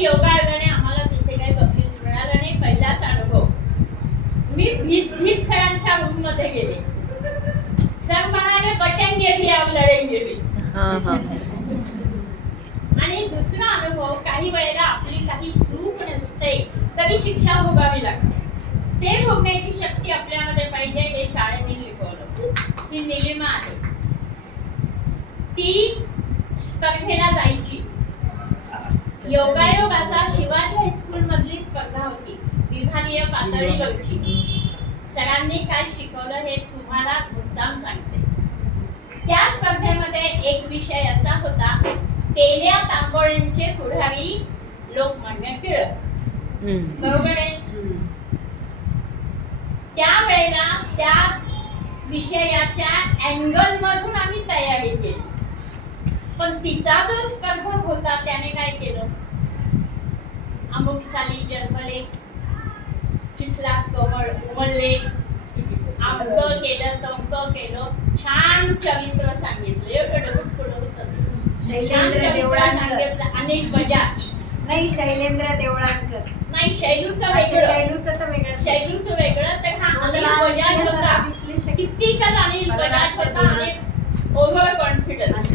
आणि योगायोगाने आम्हाला तिथे काही बक्षीस मिळालं नाही. पहिलाच अनुभव. मी भीत सरांच्या रूम मध्ये गेले. सर म्हणाले बचेंगे भी और लढेंगे भी. आणि दुसरा अनुभव, काही वेळेला आपली काही चूक नसते तरी शिक्षा भोगावी लागते. ते भोगण्याची शक्ती आपल्यामध्ये पाहिजे. हे शाळेने शिकवलं. ती निलिमा आहे, ती स्पर्धेला जायची. योगायोग असा शिवाजी हायस्कूल मधली स्पर्धा होती, विभागीय पातळीवरची. सरांनी काय शिकवलं हे तुम्हाला मुद्दाम सांगते. त्या स्पर्धेमध्ये एक विषय असा होता, तेल्या तांबोळ्यांचे पुढारी लोकमान्य टिळक. बरोबर आहे. त्यावेळेला त्या विषयाच्या अँगल मधून आम्ही तयारी केली. पण तिचा जो स्पर्धक होता त्याने काय केलं, अमुक साली जन्मले, चिखलात कमळ उमलले, अमकं केलं तमकं केलं, छान चरित्र सांगितलं. एवढं डबुटपुढं होतं. शैलेंद्र देवळांकर, अनेक बजाज नाही शैलेंद्र देवळांकर नाही, शैलूचं वेगळं. शैलूचं तर वेगळं. शैलूचं वेगळं. तर हा अनिल बजाज होता, टिपिकल अनिल बजाज होता आणि ओव्हर कॉन्फिडन्स.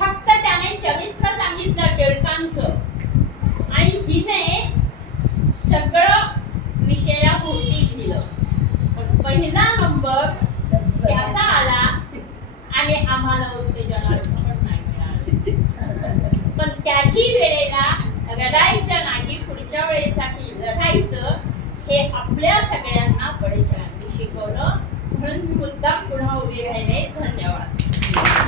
फक्त त्याने चरित्र सांगितलं टिळकांचं आणि हिने सगळं विषयाभोवती लिहिलं. पण पहिला नंबर त्याचा आला आणि आम्हाला उत्तेजनार्थ पण नाही मिळालं. पण त्याही वेळेला रडायचं नाही, पुढच्या वेळेसाठी लढायचं हे आपल्या सगळ्यांना बडे सरांनी शिकवलं. म्हणून मुद्दाम पुन्हा उभी राहिले. धन्यवाद.